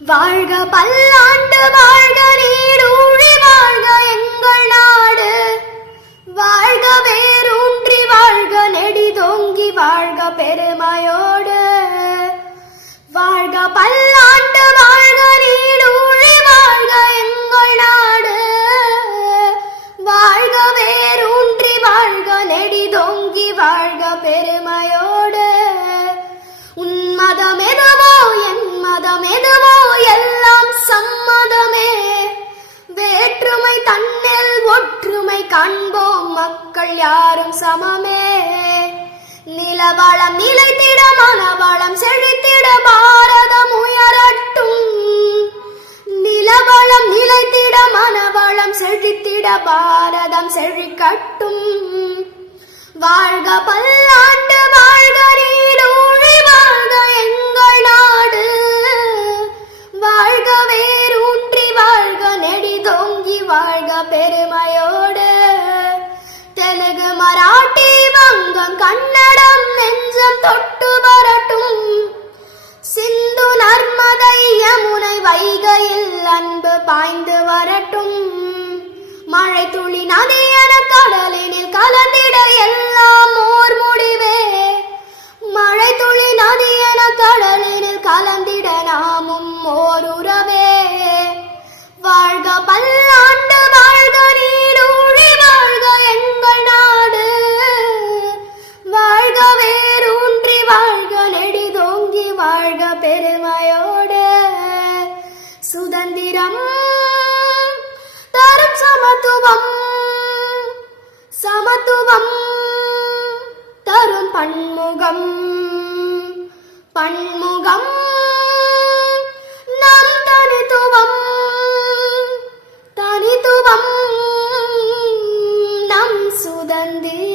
வாழ்க பல்லாண்டு வாழ்க நீடூழி வாழ்க எங்கள் நாடு வாழ்க வேரூன்றி வாழ்க நெடிதோங்கி வாழ்க பெருமையோடு வாழ்க பல்லாண்டு வாழ்க நீடூழி வாழ்க எங்கள் நாடு வாழ்க வேரூன்றி வாழ்க நெடிதோங்கி வாழ்க பெருமையோடு உன்மதம் எதுவோ என் மதம் எதுவோ எல்லாம் சம்மதமே வேற்றுமை தன்னில் ஒற்றுமை காண்போம் மக்கள் யாரும் சமமே நிலவளம் நிலைத்திட மனவளம் செழித்திட பாரதம் உயரட்டும் நிலவளம் நிலைத்திட மனவளம் செழித்திட பாரதம் செழிக்கட்டும் வாழ்க பல்லாண்டு வாழ்க நீடூழி வாழ்க எங்கள் நாடு வாழ்க வேரூன்றி வாழ்க நெடிதோங்கி வாழ்க பெருமையோடு தெலுங்கு மராட்டி வங்கம் கன்னடம் நெஞ்சம் தொட்டு வரட்டும் சிந்து நர்மதை யமுனை வைகையில் அன்பு பாய்ந்து வரட்டும் மழை துளி நதி என கடலினில் கலந்திட எல்லாம் ஓர் முடிவே மழை துளி நதி என கடலினில் கலந்திட நாமும் ஓர் உறவே வாழ்க பல்லாண்டு வாழ்க நீடூழி வாழ்க எங்கள் நாடு வாழ்க வேரூன்றி வாழ்க நெடிதோங்கி வாழ்க பெருமையோடு சுதந்திரம் தரும் சமத்துவம் சமத்துவம் தரும் பன்முகம் பன்முகம் நம் தனித்துவம் தனித்துவம் நம் சுதந்திரம்